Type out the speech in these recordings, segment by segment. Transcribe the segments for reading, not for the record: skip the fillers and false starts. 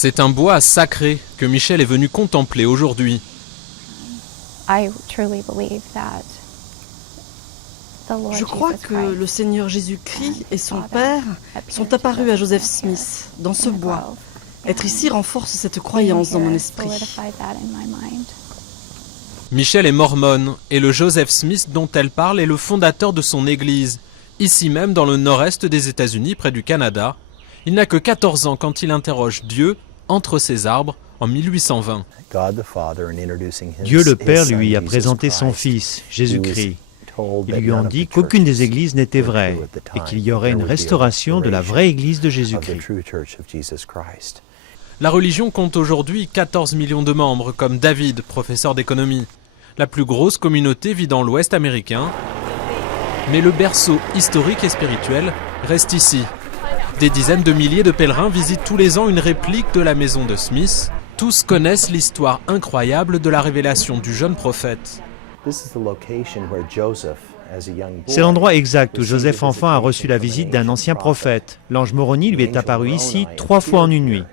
C'est un bois sacré que Michel est venu contempler aujourd'hui. Je crois que le Seigneur Jésus-Christ et son Père sont apparus à Joseph Smith dans ce bois. Être ici renforce cette croyance dans mon esprit. Michel est mormone et le Joseph Smith dont elle parle est le fondateur de son église, ici même dans le nord-est des États-Unis, près du Canada. Il n'a que 14 ans quand il interroge Dieu entre ses arbres en 1820. Dieu le Père lui a présenté son Fils, Jésus-Christ. Ils lui ont dit qu'aucune des églises n'était vraie et qu'il y aurait une restauration de la vraie église de Jésus-Christ. La religion compte aujourd'hui 14 millions de membres, comme David, professeur d'économie. La plus grosse communauté vit dans l'Ouest américain. Mais le berceau historique et spirituel reste ici. Des dizaines de milliers de pèlerins visitent tous les ans une réplique de la maison de Smith. Tous connaissent l'histoire incroyable de la révélation du jeune prophète. C'est l'endroit exact où Joseph enfant a reçu la visite d'un ancien prophète. L'ange Moroni lui est apparu ici 3 fois en une nuit.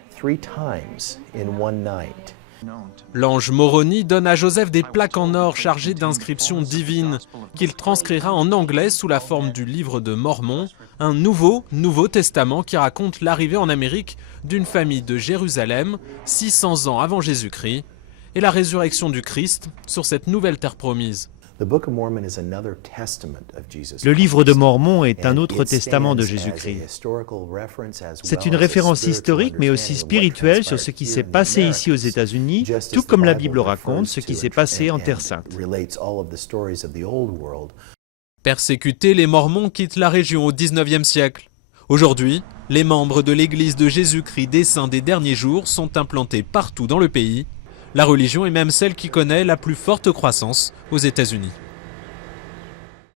L'ange Moroni donne à Joseph des plaques en or chargées d'inscriptions divines qu'il transcrira en anglais sous la forme du livre de Mormon, un Nouveau Testament qui raconte l'arrivée en Amérique d'une famille de Jérusalem 600 ans avant Jésus-Christ et la résurrection du Christ sur cette nouvelle terre promise. Le livre de Mormon est un autre testament de Jésus-Christ. C'est une référence historique mais aussi spirituelle sur ce qui s'est passé ici aux États-Unis, tout comme la Bible raconte ce qui s'est passé en Terre Sainte. Persécutés, les Mormons quittent la région au XIXe siècle. Aujourd'hui, les membres de l'Église de Jésus-Christ des Saints des Derniers Jours sont implantés partout dans le pays. La religion est même celle qui connaît la plus forte croissance aux États-Unis.